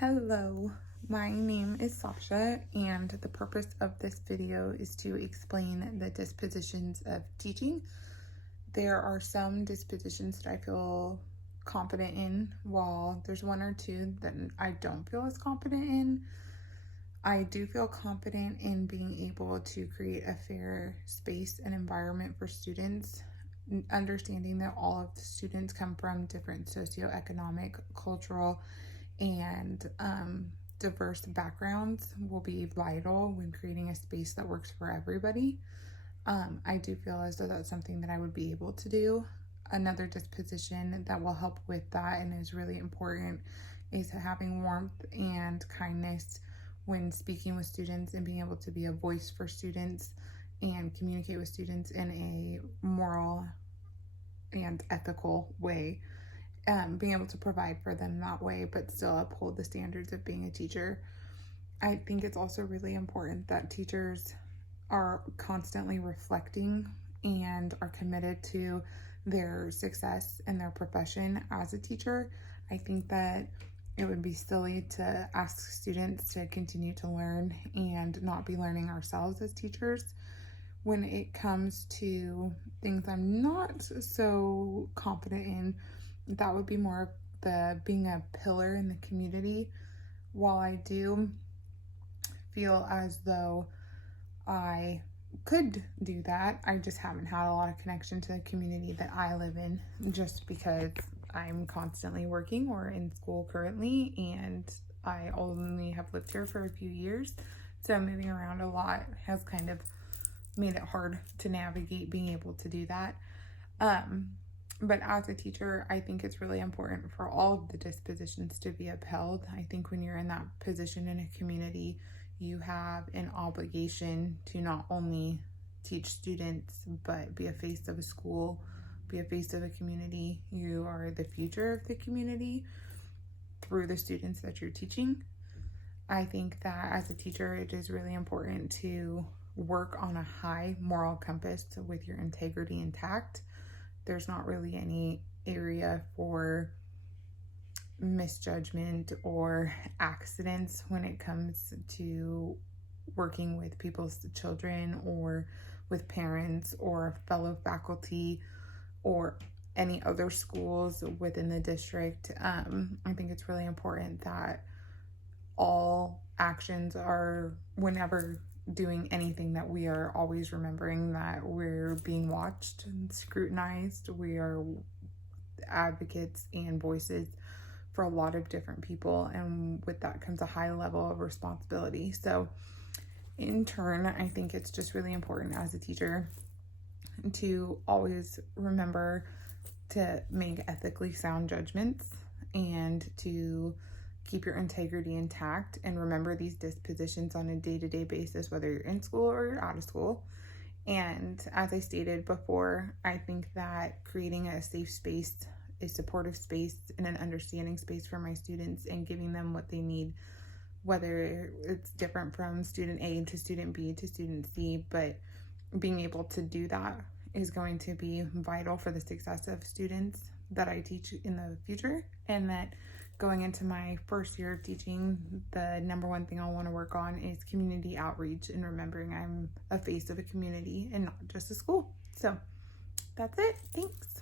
Hello, my name is Sasha, and the purpose of this video is to explain the dispositions of teaching. There are some dispositions that I feel confident in, while there's one or two that I don't feel as confident in. I do feel confident in being able to create a fair space and environment for students, understanding that all of the students come from different socioeconomic, cultural, and diverse backgrounds will be vital when creating a space that works for everybody. I do feel as though that's something that I would be able to do. Another disposition that will help with that and is really important is having warmth and kindness when speaking with students and being able to be a voice for students and communicate with students in a moral and ethical way. Being able to provide for them that way, but still uphold the standards of being a teacher. I think it's also really important that teachers are constantly reflecting and are committed to their success in their profession as a teacher. I think that it would be silly to ask students to continue to learn and not be learning ourselves as teachers. When it comes to things I'm not so confident in, that would be more of the being a pillar in the community. While I do feel as though I could do that, I just haven't had a lot of connection to the community that I live in, just because I'm constantly working or in school currently, and I only have lived here for a few years, so moving around a lot has kind of made it hard to navigate being able to do that. But as a teacher, I think it's really important for all of the dispositions to be upheld. I think when you're in that position in a community, you have an obligation to not only teach students, but be a face of a school, be a face of a community. You are the future of the community through the students that you're teaching. I think that as a teacher, it is really important to work on a high moral compass with your integrity intact. There's not really any area for misjudgment or accidents when it comes to working with people's children or with parents or fellow faculty or any other schools within the district. I think it's really important that all actions are, whenever doing anything, that we are always remembering that we're being watched and scrutinized. We are advocates and voices for a lot of different people, and with that comes a high level of responsibility. So in turn, I think it's just really important as a teacher to always remember to make ethically sound judgments and to keep your integrity intact, and remember these dispositions on a day-to-day basis, whether you're in school or you're out of school. And as I stated before, I think that creating a safe space, a supportive space, and an understanding space for my students and giving them what they need, whether it's different from student A to student B to student C, but being able to do that is going to be vital for the success of students that I teach in the future. And that going into my first year of teaching, the number one thing I want to work on is community outreach and remembering I'm a face of a community and not just a school. So that's it. Thanks.